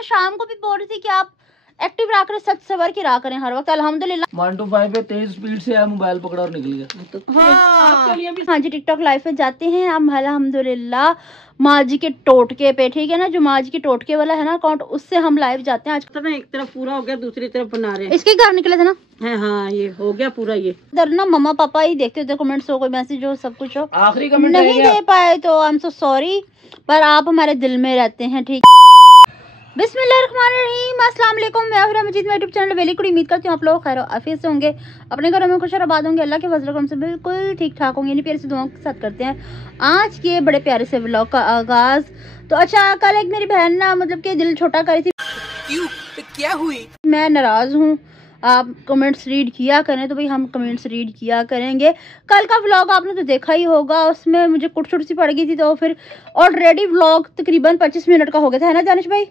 मैं शाम को भी बोल रही थी कि आप एक्टिव रहा करें, सच सवर की रहा करें हर वक्त। अल्हम्दुलिल्लाह 1 to 5 पे तेज स्पीड से आया, मोबाइल पकड़ा और निकल गया। हाँ जी, टिकटॉक लाइव पे जाते हैं हम अल्हम्दुलिल्लाह माँ जी के टोटके पे, ठीक है ना, जो माँ जी के टोटके वाला है ना अकाउंट, उससे हम लाइव जाते हैं। आज तो एक तरफ पूरा हो गया, दूसरी तरफ बना रहे हैं। इसके घर निकले थे ना है, हाँ ये हो गया पूरा। ये इधर ना मम्मा पापा ही देखते होते, कमेंट्स हो, कोई मैसेज हो, सब कुछ हो, आखिरी कमेंट नहीं दे पाए तो आई एम सो सॉरी, पर आप हमारे दिल में रहते हैं, ठीक। बिस्मिल्लाहिर्रहमानिर्रहीम, अस्सलाम वालेकुम। मैं आफिरा मजीद, मेरे यूट्यूब चैनल वेली कुड़ी। उम्मीद करती हूँ आप लोग खैर आफियत से होंगे, अपने घरों में खुश और आबाद होंगे, अल्लाह के फजल करम से बिल्कुल ठीक ठाक होंगे। इन्हीं प्यारे से दुआओं के साथ करते हैं आज के बड़े प्यारे से व्लॉग का आगाज। तो अच्छा, कल एक मेरी बहन ना मतलब कि दिल छोटा करी थी। क्यों, तो क्या हुई? मैं नाराज हूँ, आप कमेंट्स रीड किया करें, तो भाई हम कमेंट्स रीड किया करेंगे। कल का व्लॉग आपने तो देखा ही होगा, उसमें मुझे कुट सी पड़ गई थी, तो फिर ऑलरेडी व्लॉग तकरीबन 25 मिनट का हो गया था, है ना दानिश भाई?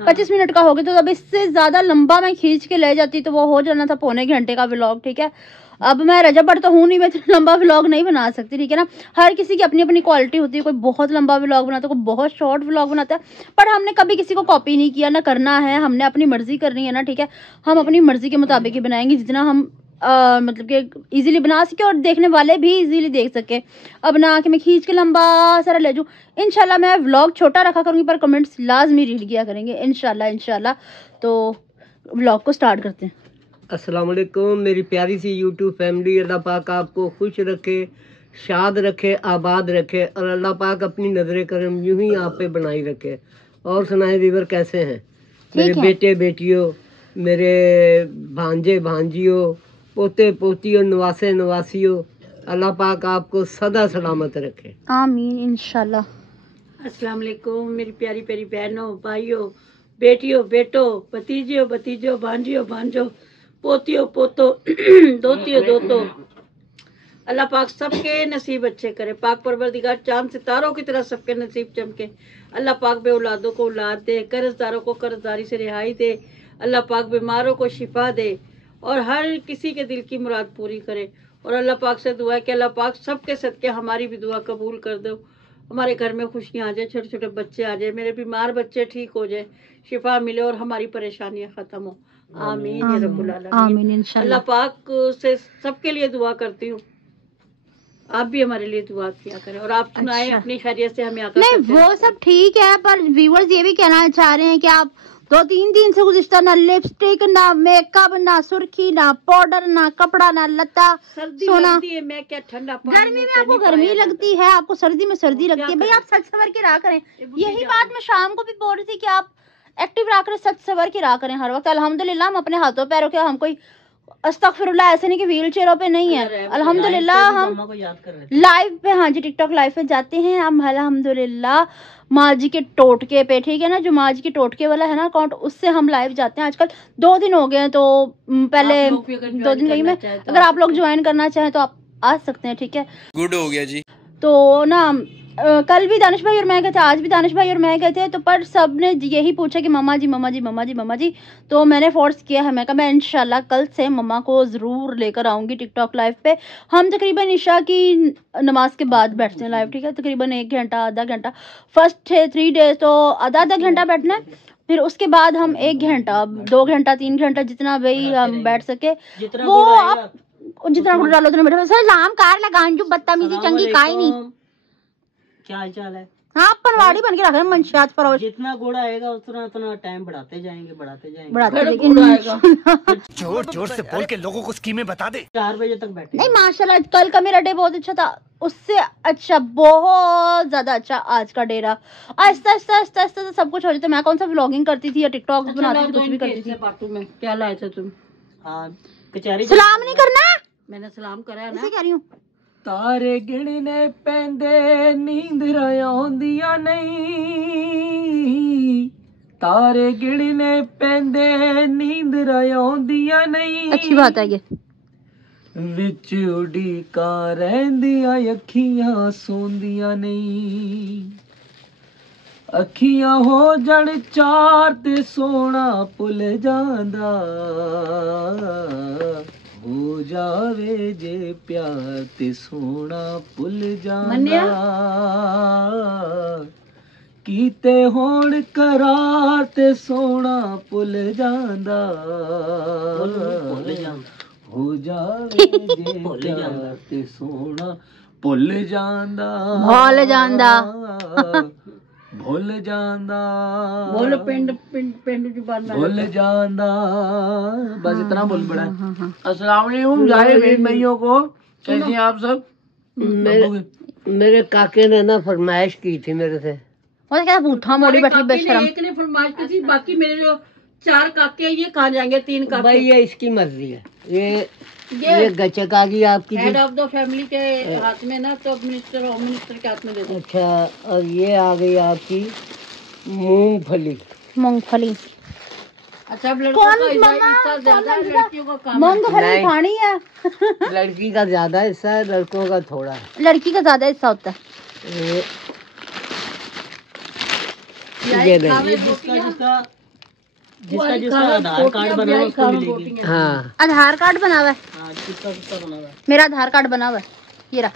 25 मिनट का हो गया, तो अब इससे ज्यादा लंबा मैं खींच के ले जाती तो वो हो जाना था पौने घंटे का व्लॉग, ठीक है। अब मैं रजब तो हूँ नहीं, मैं इतना लंबा व्लॉग नहीं बना सकती, ठीक है ना। हर किसी की अपनी अपनी क्वालिटी होती है, कोई बहुत लंबा व्लॉग बनाता है, कोई बहुत शॉर्ट व्लॉग बनाता है, पर हमने कभी किसी को कॉपी नहीं किया, ना करना है, हमने अपनी मर्जी करनी है ना, ठीक है। हम अपनी मर्जी के मुताबिक ही बनाएंगे, जितना हम मतलब कि इजीली बना सके और देखने वाले भी इजीली देख सके। अब ना कि मैं खींच के लंबा सारा ले जाऊँ। इंशाल्लाह मैं व्लॉग छोटा रखा करूँगी, पर कमेंट्स लाजमी रीड किया करेंगे इंशाल्लाह। तो व्लॉग को स्टार्ट करते हैं। अस्सलाम वालेकुम मेरी प्यारी सी यूट्यूब फैमिली। अल्लाह पाक आपको खुश रखे, शाद रखे, आबाद रखे, और अल्लाह पाक अपनी नजर करम यूं ही आप पे बनाई रखे। और सुनाए वीवर कैसे हैं मेरे बेटे बेटियों, मेरे भांजे भांजियों, पोते पोतियों, नवासे नवासियों, अल्लाह पाक आपको सदा सलामत रखे, आमीन इंशाल्लाह। अस्सलाम वालेकुम मेरी प्यारी प्यारी बहनों, भाइयों, बेटियों, बेटों, भतीजियों, भतीजों, भांजियों, भांजों, पोतियों, पोतों, दोतियों, दोतों, अल्लाह पाक सबके नसीब अच्छे करे। पाक परवरदिगार चांद सितारों की तरह सबके नसीब चमके। अल्लाह पाक बे औलादों को औलाद दे, कर्जदारों को कर्जदारी से रिहाई दे, अल्लाह पाक बीमारों को शिफा दे और हर किसी के दिल की मुराद पूरी करे। और अल्लाह पाक से दुआ है कि अल्लाह पाक सबके सदके हमारी भी दुआ कबूल कर दो, हमारे घर में खुशियाँ आ जाए, छोटे छोटे बच्चे आ जाए, मेरे बीमार बच्चे ठीक हो जाए, शिफा मिले और हमारी परेशानियां खत्म हो। आमीन या रब्बुल आलमीन। आमीन इंशाल्लाह। अल्लाह पाक से सबके लिए दुआ करती हूँ, आप भी हमारे लिए दुआ किया करें और आप सुनाएं अपनी खैरियत से हमें। नहीं वो सब ठीक है, पर व्यूअर्स ये भी कहना चाह रहे हैं कि आप 2-3 दिन से गुज़िश्ता ना लिपस्टिक, ना मेकअप, ना सुर्खी, ना पाउडर, ना कपड़ा, ना लत्ता, सोना। मैं क्या ठंडा गर्मी में आपको गर्मी लगती है, आपको सर्दी में सर्दी लगती है, भाई आप सच सवर के रहा करें। यही बात मैं शाम को भी बोल रही थी कि आप एक्टिव रहा करें, सच सवर के रहा करें हर वक्त। अल्हम्दुलिल्लाह हम अपने हाथों पैरों के, हम कोई अस्तगफिरुल्लाह ऐसे नहीं कि व्हील चेयरों पे नहीं है। अल्हम्दुलिल्लाह हम लाइव पे, हाँ जी टिकटॉक लाइव पे जाते हैं हम अल्हम्दुलिल्लाह माँ जी के टोटके पे, ठीक है ना, जो माँ जी के टोटके वाला है ना अकाउंट, उससे हम लाइव जाते हैं। आजकल 2 दिन हो गए हैं, तो पहले 2 दिन गई मैं। अगर आप लोग ज्वाइन करना चाहें तो आप आ सकते हैं, ठीक है। गुड हो गया जी। तो ना कल भी दानिश भाई और मैं गए थे, आज भी दानिश भाई और मैं गए थे, तो पर सब ने यही पूछा कि मम्मा जी मम्मा जी मम्मा जी मम्मा जी। तो मैंने फोर्स किया है, मैं कहा मैं इंशाल्लाह कल से मम्मा को ज़रूर लेकर आऊँगी टिकटॉक लाइव पे। हम तकरीबन इशा की नमाज के बाद बैठते हैं लाइव, ठीक है, तकरीबन 1 घंटा आधा घंटा। फर्स्ट 3 डेज तो आधा घंटा बैठना है, फिर उसके बाद हम 1 घंटा 2 घंटा 3 घंटा जितना भाई हम बैठ सके, वो आप जितना डालो उतना बैठो। सलाम कार लगा जो बदतमीजी चंगी काई नहीं। क्या हाल चाल है? हाँ पनवाड़ी बन के रख रहे मंशियात फरोश। जितना घोड़ा आएगा उतना उतना टाइम बढ़ाते जाएंगे जोर जोर से बोल के लोगों को स्कीमें बता दे। 4 बजे तक बैठे। नहीं माशाल्लाह कल का मेरा डे बहुत अच्छा था, उससे अच्छा बहुत ज्यादा अच्छा आज का डे रहा। आहिस्ता आहिस्ता आहिस्ता आहिस्ता सब कुछ हो जाता। मैं कौन सा व्लॉगिंग करती थी या टिकटॉक बनाती थी, कुछ भी करती थी। पार्टू में क्या लाए थे तुम? हाँ कचहरी। सलाम नहीं करना, मैंने सलाम करा है ना, कह रही हूँ। तारे गिणने पेंदे नींद आउंदियां नहीं, तारे गिणने पेंदे नींद आउंदियां नहीं। अच्छी बात है ये। विच उड़ीका रहंदियां अखियां सोंदियां नहीं, अखियां हो जण चार ते सोना भुल जांदा, हो जावे जे प्यार ते सोना भुल जांदा, कीते होण करार ते सोना भुल जांदा हो जावे जे प्यार ते सोना भुल जांदा भुल जांदा भुल जांदा बोल पिंड पिंड पिंड जुबान में भुल जांदा। बस इतना बोल पड़ा। अस्सलाम वालेकुम सारे बहन भाइयों को, कैसे हैं आप सब? मेरे काके ने ना फरमाइश की थी मेरे से। वो क्या बूथा मोड़ी बैठी बेशरम। एक ने फरमाइश की थी, बाकी मेरे जो 4 काके हैं ये कहाँ जाएंगे? 3 काके भाई ये इसकी मर्जी है। ये गचक आ गई आपकी हेड ऑफ द फैमिली के हाथ में ना, तो मिनिस्टर होम मिनिस्टर के हाथ में दे दो। अच्छा, और ये आ गई आपकी मूंगफली। मूंगफली अच्छा, अब लड़कों का हिस्सा ज्यादा है, लड़कियों का काम है। मूंगफली खानी है। लड़की का ज्यादा हिस्सा है, लड़कों का थोड़ा है। लड़की का ज्यादा हिस्सा होता है। ये नहीं। जिसका आधार कार्ड बना है उसको मिलेगी। हाँ, आधार कार्ड बना हुआ है। जिसका बना हुआ है। मेरा आधार कार्ड बना हुआ है, ये रहा।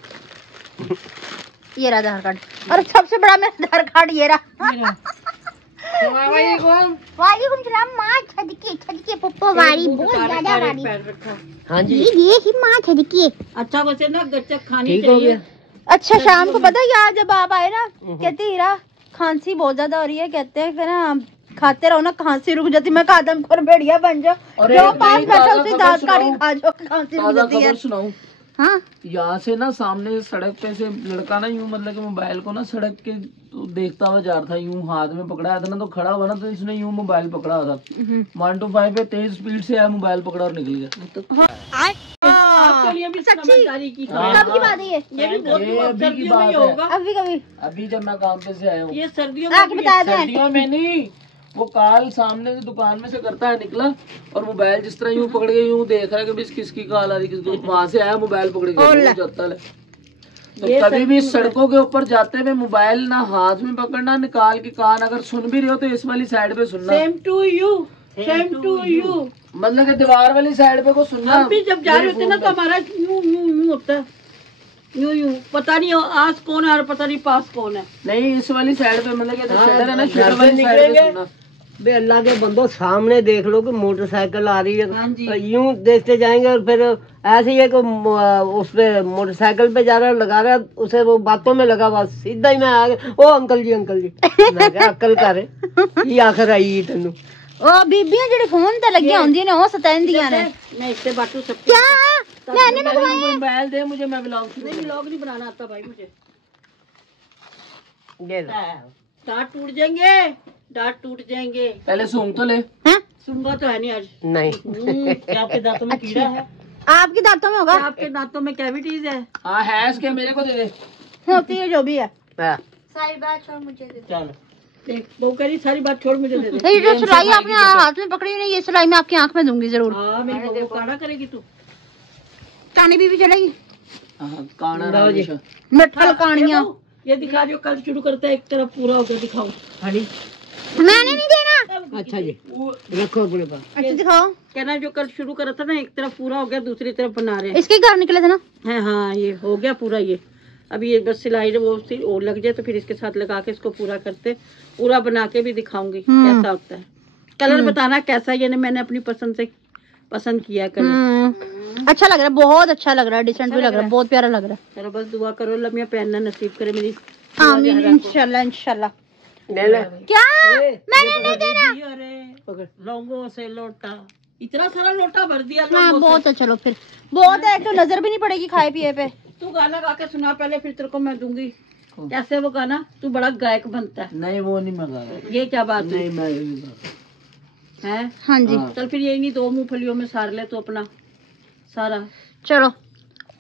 ये रहा आधार कार्ड, और सबसे बड़ा मेरा आधार कार्ड ये रहा। वालेकुम सलाम। माँ छदके पप्पा वारी बहुत ज्यादा वारी। हाँ जी, ये ही माँ छदके। अच्छा, वैसे ना गच्चक खानी ठीक हो चाहिए। गया। अच्छा, शाम को पता है यार जब आप आए ना, कहते हीरा खांसी बहुत ज्यादा हो रही है, कहते हैं फिर ना खाते रहो ना, खांसी रुक जाती। मैं कादम पर बढ़िया बन जाओ, जो पास बैठा उसे दांत काट के खा जाओ, खांसी रुक जाती है। सुनाऊं? हाँ, यहाँ से ना सामने सड़क पे से लड़का ना यूं मतलब कि मोबाइल को ना सड़क के देखता हुआ जा रहा था, यूं हाथ में पकड़ा था ना, तो खड़ा हुआ ना, तो इसने यूं मोबाइल पकड़ा हुआ था। 1 to 5 पे तेज स्पीड से आया, मोबाइल पकड़ा और निकल गया। आपके लिए भी समझदारी की कब की बात है ये? ये भी बहुत ये अभी की सर्दियों में बात ही है। होगा। अभी कभी अभी जब मैं काम पे से आया हूँ, ये सर्दियों में आके भी बताया था। सर्दियों में नहीं, वो काल सामने से दुकान में से करता है निकला, और मोबाइल जिस तरह यूं पकड़ के यूं देख रहा है कि भी किसकी कॉल आ रही, किसकी, वहां से आया मोबाइल पकड़ के जाता है। तो कभी भी सड़कों के ऊपर जाते हुए मोबाइल ना हाथ में पकड़ना, निकाल के कान अगर सुन भी रहे हो तो इस वाली साइड पे सुनना। Same to you, same to you. मतलब कि दीवार वाली साइड पे को सुनना। हम भी जब जा रहे होते ना तो हमारा यूं यूं यूं होता है, यूं यूं, पता नहीं आस कौन है और पता नहीं पास कौन है। नहीं, इस वाली साइड पे मतलब कि शटर है ना, घर शटर से वाली साइड पे निकलेंगे। सुनना। बे अल्लाह के बंदो, सामने देख लो कि मोटरसाइकिल आ रही हाँ जी। है, यूं देखते जाएंगे, और फिर ऐसे ही है कि उस पे मोटरसाइकिल पे जा रहा है, लगा रहा है, उसे वो बातों में लगा हुआ, सीधा ही मैं आ गया, ओ अंकल जी अंकल जी। मैं क्या अक्ल करे, ये आखिर आई तेनू। ओ बीबियां जेडी फोन ते लगी होंदी ने ओ सतांदियां ने। मैं इससे बाटू सब क्या मैंने मंगवाया? मोबाइल दे मुझे, मैं ब्लॉग नहीं, व्लॉग नहीं बनाना आता भाई मुझे। ये लो। दांत टूट जाएंगे, दांत टूट जाएंगे। पहले सूंघ तो ले। हैं? सूंघा तो है नहीं आज। नहीं, क्या आपके दांतों में कीड़ा है? आपके दांतों में होगा? क्या आपके दांतों में कैविटीज है? हाँ है, इसके मेरे को दे दे। होती है जो भी है। हाँ। सारी बात छोड़ मुझे दे। चलो, देख वो कह रही सारी बात छोड़ मुझे दे दे। ये जो सिलाई आपने हाथ में पकड़ी हुई है, ये सिलाई मैं आपकी आंख में दूंगी जरूर। हाँ, मेरी बहू काना करेगी तू। कानी भी चलेगी। हाँ, काना राजेश। मिठल कानियां ये दिखा जो कल शुरू करते हैं, एक तरफ पूरा हो गया, दिखाओ। हरी। मैंने नहीं देना। अच्छा जी, रखो अपने पास। अच्छा दिखाओ। कहना जो कल शुरू करा था ना, एक तरफ पूरा हो गया, दूसरी तरफ बना रहे हैं। इसके घर निकले थे ना? है हाँ, ये हो गया पूरा। ये अभी ये बस सिलाई वो और लग जाए तो फिर इसके साथ लगा के इसको पूरा करते, पूरा बना के भी दिखाऊंगी कैसा होता है। कलर बताना कैसा, ये मैंने अपनी पसंद से पसंद किया कलर। अच्छा लग रहा है, बहुत अच्छा लग रहा है, डिसेंट भी लग रहा है, बहुत प्यारा लग रहा है। चलो बस दुआ करो लम्या पहनना नसीब करे मेरी। आमीन इंशाल्लाह इंशाल्लाह। ले ले। क्या मैंने नहीं देना? अरे लोगों से लोटा, इतना सारा लोटा भर दिया हाँ लोगों बहुत है, चलो फिर बहुत है, तो नजर भी नहीं पड़ेगी खाए पिए पे। से। तू गाना गा के सुना पहले, फिर तेरे को मैं दूंगी। कैसे वो गाना? तू बड़ा गायक बनता है। नहीं वो नहीं मैं गा रहा। ये क्या बात नहीं मैं ये नहीं गा रहा। है? हाँ जी चल फिर यही नहीं, 2 मूंगफलियों में सार ले तो अपना सारा। चलो।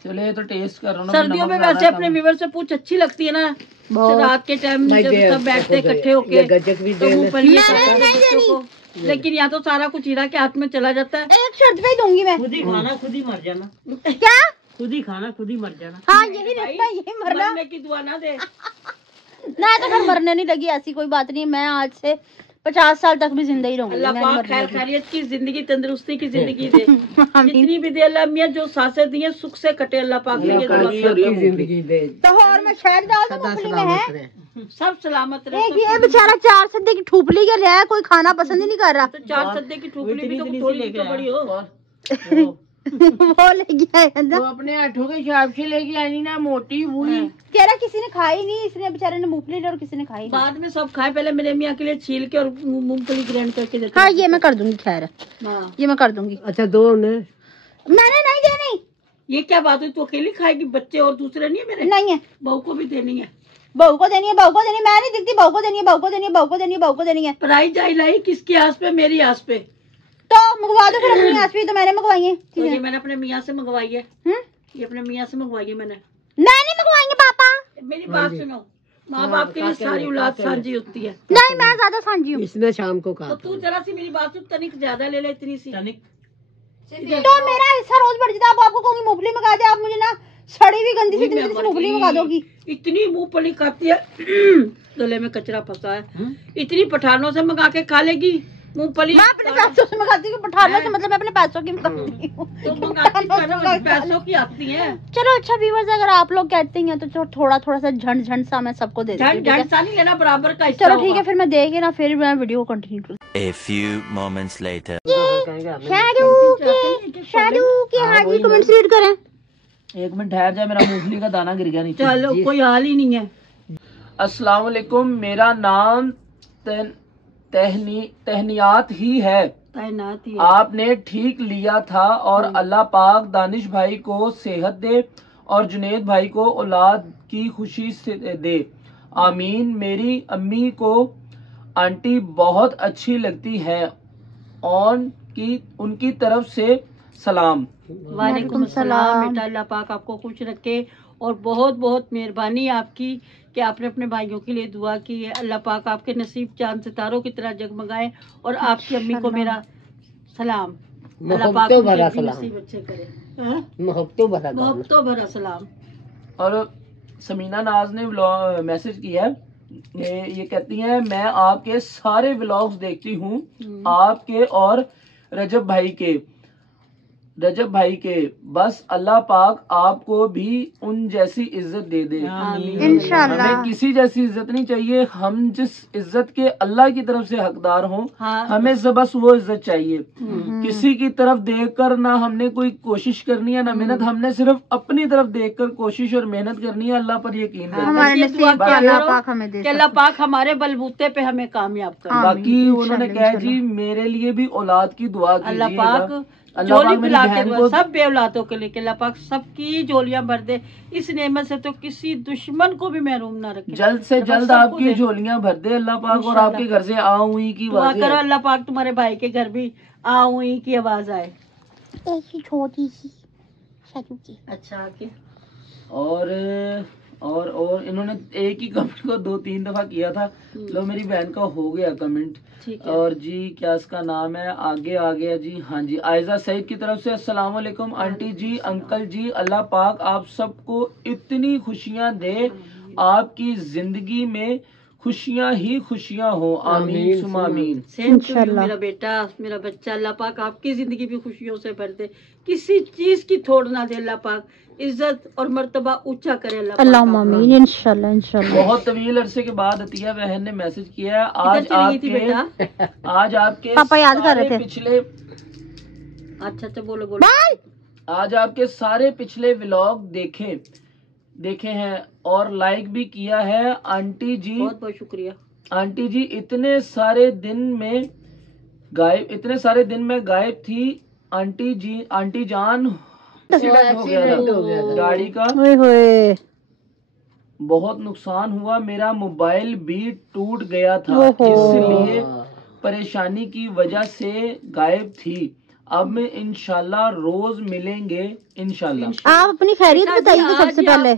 चले तो टेस्ट करो ना। सर्दियों में वैसे अपने व्यूअर से पूछ अच्छी लगती है ना, बहुत। रात के टाइम जब सब बैठते इकट्ठे होके, गजक भी तो दे ले। मूंगफली खाते हैं। लेकिन यहाँ तो सारा कुछ हीरा के हाथ में चला जाता है। एक शर्त पे ही दूंगी मैं। खुद ही खाना खुद ही मर जाना, क्या? खुद ही खाना खुद ही मर जाना। हाँ यही रखना, यही मरना। मरने की दुआ ना दे। ना तो फिर मरने नहीं लगी, ऐसी कोई बात नहीं। मैं आज से 50 साल तक भी जिंदा ही रहूंगी। अल्लाह मैं पाक मर खैर जाऊंगी। खैरियत की जिंदगी, तंदुरुस्ती की जिंदगी दे। जितनी भी दे अल्लाह मियां, जो सांसें दी हैं सुख से कटे अल्लाह पाक से ये दुआ करती हूं। जिंदगी दे, तो और मैं शहद डाल दूं सदा मूंगफली में सलामत है। रहे। सब सलामत रहे। एक ये बेचारा 4 सद्दे की ठुपली के लिया है, कोई खाना पसंद ही नहीं कर रहा। तो 4 सद्दे की ठुपली भी तो थोड़ी तो बड़ी हो। वो ले गया है ना। तो अपने आठों के हिसाब से लेके आनी ना, मोटी हुई। कह रहा किसी ने खाई नहीं, इसने बेचारे ने मूंगफली ली और किसी ने खाई नहीं। बाद में सब खाए, पहले मेरे मियां के लिए छील के और मूंगफली ग्राइंड करके देते। हाँ ये मैं कर दूंगी, खैर हाँ। ये मैं कर दूंगी। अच्छा दो ने मैंने नहीं देनी। ये क्या बात हुई, तू अकेली खाएगी? बच्चे और दूसरे नहीं है मेरे? नहीं है, बहू को भी देनी है। बहू को देनी है, बहू को देनी है। मैं नहीं दिखती, बहू को देनी है, बहू को देनी है, बहू को देनी है, बहू को देनी है। पराई जाई लाई किसकी आस पे? मेरी आस पे। तो मंगवा दो फिर अपनी आसपी, तो मैंने मंगवाई है। तो ये मैंने अपने मियां से मंगवाई है। ये अपने मियां से मंगवाई है मैंने। मैंने मंगवाएंगे पापा। मेरी बात सुनो, माँ बाप के लिए सारी औलाद साझी होती है। नहीं मैं ज्यादा सांझी हूँ। इसने शाम को तो कहा तू जरा सी मेरी बात सुन, तनिक ज्यादा ले ले, इतनी सी। तो मेरा हिस्सा रोज बढ़ जाता है। अब आपको कहूंगी मूंगफली मंगा दे, आप मुझे ना सड़ी हुई गंदी सी इतनी सी मूंगफली मंगा दोगी। इतनी मूंगफली खाती है गले में कचरा फंसा है। इतनी पठानों से मंगा के खा लेगी मूंगफली। मैं अपने पैसों से मंगाती हूँ, पठानों से मतलब मैं अपने पैसों की मंगाती हूँ। तो मंगाती है, पैसों की आती है। चलो अच्छा व्यूअर्स, अगर आप लोग कहते हैं तो थोड़ा थोड़ा सा झंड झंड सा मैं सबको दे देती हूँ। झंड सा नहीं लेना, बराबर का हिस्सा चलो ठीक होगा। है, फिर मैं देखे ना, फिर मैं वीडियो को कंटिन्यू करूँ। A few moments later. शादू के हाँ जी कमेंट्स रीड करें। 1 मिनट ठहर जाए, मेरा मूंगफली का दाना गिर गया नीचे। चलो कोई हाल ही नहीं है। अस्सलाम वालेकुम, मेरा नाम तहनियात ही है। तैनात ही है। आपने ठीक लिया था और अल्लाह पाक दानिश भाई को सेहत दे और जुनेद भाई को औलाद की खुशी से दे, आमीन। मेरी अम्मी को आंटी बहुत अच्छी लगती है और उनकी तरफ से सलाम। वालेकुम सलाम। बेटा अल्लाह पाक आपको खुश रखे और बहुत बहुत मेहरबानी आपकी कि आपने अपने भाइयों के लिए दुआ की है। अल्लाह पाक आपके नसीब चांद सितारों की तरह जगमगाए और आपकी अम्मी को मेरा सलाम। अल्लाह पाक मोहब्बतों भरा उनके भी सलाम। नसीब अच्छे करे। हाँ? मोहब्बतों भरा सलाम। मोहब्बतों भरा सलाम। और समीना नाज ने मैसेज किया है, ये कहती हैं मैं आपके सारे व्लॉग्स देखती हूँ, आपके और रजब भाई के बस अल्लाह पाक आपको भी उन जैसी इज्जत दे दे। इंशाल्लाह। हमें किसी जैसी इज्जत नहीं चाहिए, हम जिस इज्जत के अल्लाह की तरफ से हकदार हों, हाँ। हमें बस वो इज्जत चाहिए। किसी की तरफ देखकर ना हमने कोई कोशिश करनी है ना मेहनत, हमने सिर्फ अपनी तरफ देखकर कोशिश और मेहनत करनी है। अल्लाह पर यकीन रखना। हमारे ये दुआ नसीब किया अल्लाह करो पाक हमें दे कि अल्लाह पाक हमारे बलबूते पे हमें कामयाब करे। बाकी उन्होंने कहा जी मेरे लिए भी औलाद की दुआ अल्लाह कीजिएगा। पाक अल्लाह झोली पाक मेरी पिला के बहन दुआ को सब बेऔलादों के लिए कि अल्लाह पाक सबकी झोलियां भर दे। इस नेमत से तो किसी दुश्मन को भी महरूम ना रखे। जल्द से अल्लाह जल्द सबको आपकी दे। झोलियां भर दे अल्लाह पाक, और इंशाल्लाह। आपके घर से आऊँ की दुआ बात करो है। अल्लाह पाक तुम्हारे भाई के घर भी आऊँ की आवाज आए। एक ही छोटी सी शादू की। अच्छा आके और इन्होंने एक ही कमेंट को 2-3 दफा किया था। लो मेरी बहन का हो गया कमेंट। ठीक है। और जी क्या इसका नाम है, आगे आ गया जी। हाँ जी, आयजा सईद की तरफ से अस्सलाम वालेकुम आंटी जी, अंकल जी, अल्लाह पाक आप सबको इतनी खुशियां दे, आपकी जिंदगी में खुशियां ही खुशियां हो, आमीन सुमा आमीन। सेम टू यू मेरा बेटा, मेरा बच्चा। अल्लाह पाक आपकी जिंदगी भी खुशियों से भर दे, किसी चीज की थोड़ ना दे। अल्लाह पाक इज्जत और मर्तबा ऊंचा करे। अल्लाह आमीन। इंशाल्लाह इंशाल्लाह। बहुत तवील अरसे के बाद अतिया बहन ने मैसेज किया है। आज आपके पापा याद कर रहे थे। पिछले अच्छा बोलो बोलो। आज आपके सारे पिछले व्लॉग देखे हैं और लाइक भी किया है आंटी जी। बहुत बहुत शुक्रिया आंटी जी। इतने सारे दिन में गायब थी आंटी जी। आंटी जान एक्सीडेंट हो गया था गाड़ी का, बहुत नुकसान हुआ, मेरा मोबाइल भी टूट गया था, इसलिए परेशानी की वजह से गायब थी। अब में इंशाल्लाह रोज मिलेंगे इंशाल्लाह। आप अपनी खैरियत बताइए तो सबसे पहले।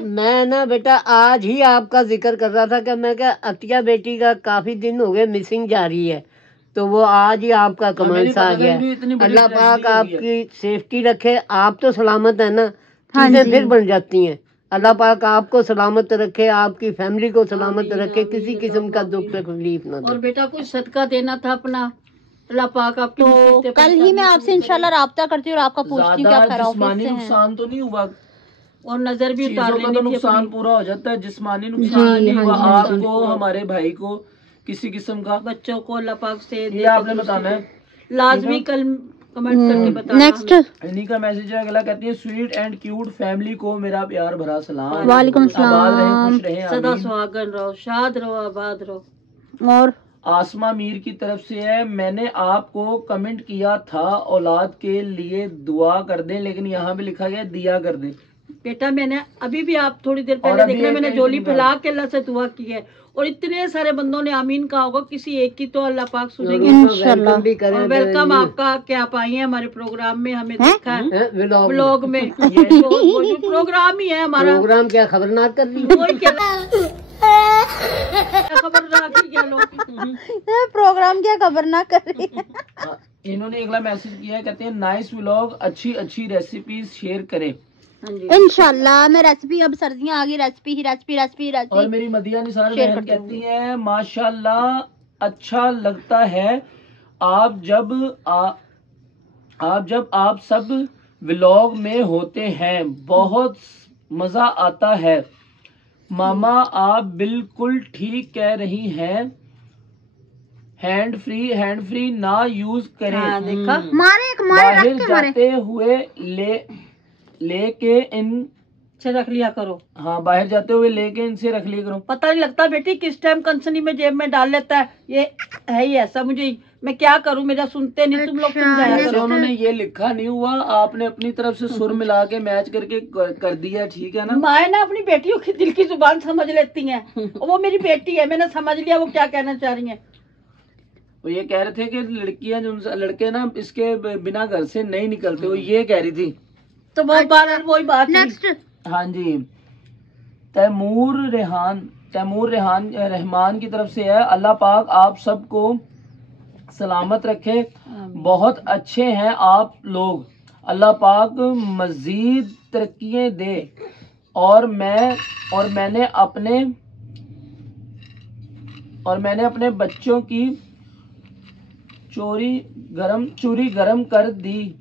मैं ना बेटा आज ही आपका जिक्र कर रहा था कि मैं क्या अतिया बेटी का काफी दिन हो गए मिसिंग जा रही है, तो वो आज ही आपका कमेंट्स आ गया। अल्लाह पाक आपकी सेफ्टी रखे। आप तो सलामत है ना, चीजें फिर बन जाती हैं। अल्लाह पाक आपको सलामत रखे, आपकी फैमिली को सलामत रखे, किसी किस्म का दुख तकलीफ ना और दे। बेटा कुछ सदका देना था अपना, अल्लाह पाक आपकी तो मुसीबतें कल ही मैं आपसे इंशाल्लाह राब्ता करती हूँ और आपका पूछती हूँ कि आप ज्यादा खैर ऑफिस जिस्मानी से हैं। नुकसान तो नहीं हुआ, और नजर भी उतार चीजों का लेनी तो थी नुकसान अपनी। पूरा हो जाता है, जिस्मानी नुकसान नहीं हुआ हाँ आपको, हमारे भाई को किसी किस्म का। बच्चों को अल्लाह पाक से ये आपने बताना है। लाजमी कल कमेंट करके बताना। नेक्स्ट इन्हीं का मैसेज है अगला, कहती है स्वीट एंड क्यूट फैमिली को मेरा प्यार भरा सलाम। वालेकुम आबाद रहे, सलाम। खुश रहे, सदा आमीन। सुहागन रहो, शाद रहो, आबाद रहो। और आसमा मीर की तरफ से है, मैंने आपको कमेंट किया था औलाद के लिए दुआ कर दें, लेकिन यहाँ पे लिखा गया दिया कर दें। बेटा मैंने अभी भी आप थोड़ी देर और पहले अभी देखना, एक मैंने एक जोली दिन फैला के अल्लाह से दुआ की है और इतने सारे बंदों ने आमीन कहा होगा, किसी एक की तो अल्लाह पाक सुनेंगे। इंशाल्लाह। वेलकम भी करें। और वेलकम आपका कि आप आई हैं हमारे प्रोग्राम में, हमें देखा है हैं, व्लॉग में। ब्लॉग में। वो प्रोग्राम ही है हमारा, प्रोग्राम क्या खबरनाक कर रही है? वही क्या खबरनाक ही कह लो। प्रोग्राम क्या खबर ना कर रही है। हाँ, इन्होंने अगला मैसेज किया है, कहते हैं नाइस व्लॉग, अच्छी अच्छी रेसिपीज शेयर करें। हाँ जी। इंशाल्लाह मैं रेसिपी, अब सर्दियाँ आ गई, रेसिपी ही रेसिपी रेसिपी और रेसिपी। मेरी मदिया निसार शेयर बहन करते कहती हैं माशाल्लाह अच्छा लगता है आप जब आप सब व्लॉग में होते हैं, बहुत मजा आता है। मामा आप बिल्कुल ठीक कह रही हैं, हैंड फ्री ना यूज करें। हाँ, देखा मारे बाहर रख के मारे। जाते हुए लेके इन से रख लिया करो। हाँ, बाहर जाते हुए लेके इनसे रख लिया करो। पता नहीं लगता बेटी किस टाइम कंसनी में जेब में डाल लेता है, ये है ही ऐसा। मुझे मैं क्या करूं, मेरा सुनते नहीं, तुम लोग समझाया ऐसे करो। उन्होंने ये लिखा नहीं हुआ, आपने अपनी तरफ से सुर मिला के मैच करके कर दिया, ठीक है ना। माए ना अपनी बेटियों की दिल की जुबान समझ लेती हैं, और वो मेरी बेटी है, मैंने समझ लिया वो क्या कहना चाह रही हैं। वो ये कह रहे थे कि लड़कियां जो लड़के ना इसके बिना घर से नहीं निकलते, वो ये कह रही थी। तो वो बार वही बात थी। नेक्स्ट हाँ जी, तैमूर रहमान की तरफ से है, अल्लाह पाक आप सबको सलामत रखे, बहुत अच्छे हैं आप लोग, अल्लाह पाक मजीद तरक्कियां दे। और मैंने अपने बच्चों की चूरी गरम कर दी,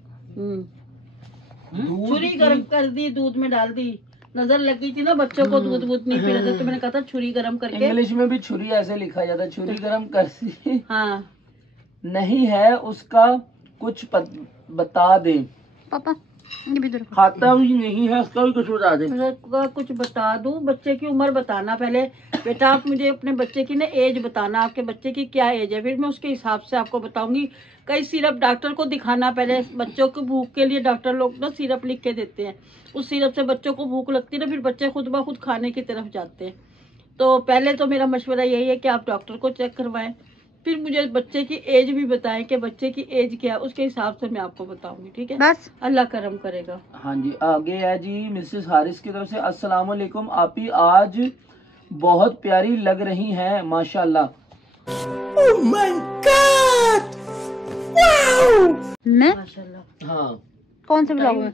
छुरी गर्म कर दी, दूध में डाल दी। नजर लगी थी ना बच्चों को, दूध नहीं पी रहे थे, तो मैंने कहा था छुरी गर्म करके। इंग्लिश में भी छुरी ऐसे लिखा जाता है, छुरी गरम कर दी। हाँ नहीं है उसका कुछ बता दे, पापा ये भी इधर। खाता भी नहीं है उसका भी कुछ बता दे। उसका कुछ बता दूं, बच्चे की उम्र बताना पहले। बेटा आप मुझे अपने बच्चे की ना एज बताना, आपके बच्चे की क्या एज है, फिर मैं उसके हिसाब से आपको बताऊंगी। कई सिरप डॉक्टर को दिखाना पहले, बच्चों को भूख के लिए डॉक्टर लोग ना सिरप लिख के देते हैं, उस सिरप से बच्चों को भूख लगती है ना, फिर बच्चे खुद ब खुद खाने की तरफ जाते हैं। तो पहले तो मेरा मशवरा यही है कि आप डॉक्टर को चेक करवाएं, फिर मुझे बच्चे की एज भी बताएं कि बच्चे की एज क्या है, उसके हिसाब से मैं आपको बताऊंगी, ठीक है। बस अल्लाह करम करेगा। हाँ जी, आगे है जी मिसेस हारिस की तरफ से, अस्सलाम वालेकुम, आप ही आज बहुत प्यारी लग रही हैं माशाल्लाह। मैं माशाल्लाह। हाँ, कौन सा ब्लॉग में,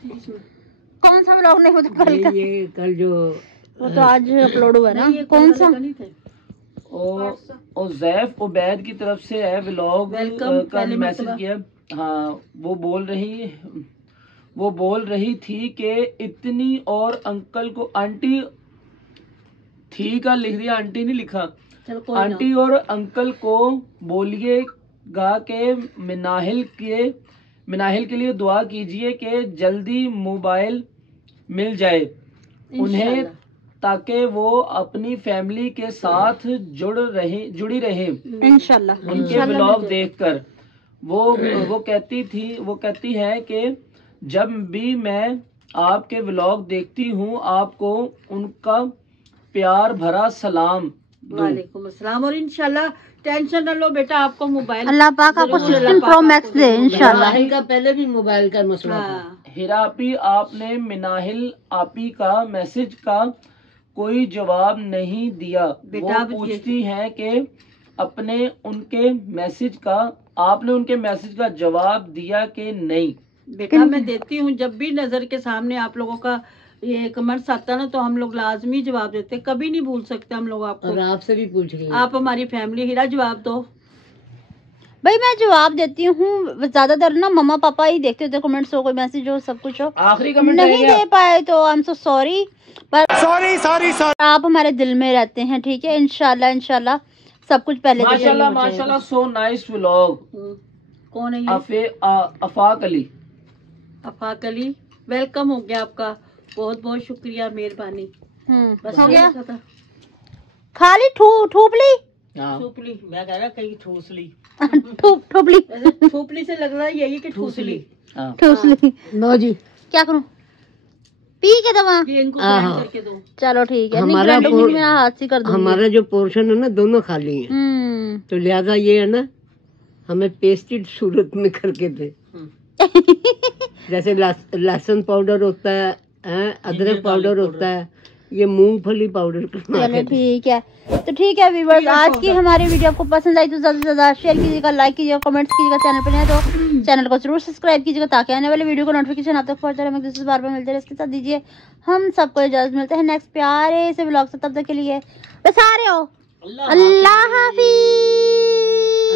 कौन सा ब्लॉग नहीं, वो तो कल का, ये कल जो वो तो आज अपलोड हुआ ना। नहीं, ये कौन कल सा? वाले का नहीं थे। और जैफ उबैद की तरफ से है व्लॉग वेलकम, का पहले मैसेज मर्तबा। किया। हाँ, वो बोल रही थी कि इतनी, और अंकल को आंटी थी का लिख दिया, आंटी नहीं लिखा। चलो कोई ना। आंटी और अंकल को बोलिएगा कि मिनाहिल के लिए दुआ कीजिए कि जल्दी मोबाइल मिल जाए उन्हें, इंशाल्लाह। ताकि वो अपनी फैमिली के साथ जुड़ी रहे। इंशाल्लाह उनके ब्लॉग देखकर वो कहती है कि जब भी मैं आपके व्लॉग देखती हूँ आपको उनका प्यार भरा सलाम दूं। वालेकुम अस्सलाम। और इंशाल्लाह टेंशन न लो बेटा, आपको मोबाइल अल्लाह पाक आपको जरूर 16 प्रो मैक्स दे इंशाल्लाह। मिनाहिल का पहले भी मोबाइल का मसला था। हाँ, हिरा आपी, आपने मिनाहिल आपी का मैसेज का कोई जवाब नहीं दिया। बेटा, वो अब पूछती हैं कि आपने उनके मैसेज का जवाब दिया कि नहीं। बेटा मैं देती हूँ, जब भी नजर के सामने आप लोगों का ये कमेंट्स आता ना तो हम लोग लाजमी जवाब देते, कभी नहीं भूल सकते हम लोग आपको। और आपसे भी पूछ रही हूँ, आप हमारी फैमिली। हीरा जवाब दो। भाई मैं जवाब देती हूँ, ज्यादातर ना मम्मा पापा ही देखते होते कमेंट्स हो, कोई मैसेज हो, सब कुछ हो। आखिरी कमेंट नहीं दे पाए तो आई एम सो सॉरी, पर सॉरी आप हमारे दिल में रहते हैं, ठीक है। इंशाल्लाह इंशाल्लाह सब कुछ पहले से सही हो माशाल्लाह जाएगा। माशाल्लाह, सो नाइस व्लॉग। कौन है ये? अफाक अली। अफाक अली, वेलकम हो गया आपका, बहुत बहुत शुक्रिया, मेहरबानी। बस हो गया। ऐसा था। खाली ठूपली ठूपली, मैं कह रहा कहीं ठूस ली। ठूपली वैसे ठूपली से लग रहा है यही कि ठूसली। ठूसली। नो जी, क्या करूं, पी के दवा? ये इनको ग्राइंड करके दो। चलो ठीक है, नहीं हमारा ग्राइंड नहीं, मैं हाथ से कर दूंगी। हमारा जो पोर्शन है ना दोनों खाली हैं, तो लिहाजा ये है ना हमें पेस्टेड सूरत में करके दे। जैसे लहसुन पाउडर होता है, अदरक पाउडर होता है, ये मूंगफली पाउडर। चलो ठीक है, तो ठीक है व्यूअर्स, आज की हमारी वीडियो आपको पसंद आई तो ज्यादा से ज्यादा शेयर कीजिएगा, लाइक कीजिएगा, कमेंट्स कीजिएगा। चैनल पर नए तो चैनल को जरूर सब्सक्राइब कीजिएगा ताकि आने वाले वीडियो को नोटिफिकेशन आप तक पहुंच जाए। हमें दूसरी बार मिलते रहे, इसके साथ दीजिए हम सबको इजाजत। मिलते हैं नेक्स्ट प्यारे से व्लॉग से, तब तक के लिए बस आ रहे हो। अल्लाह हाफिज।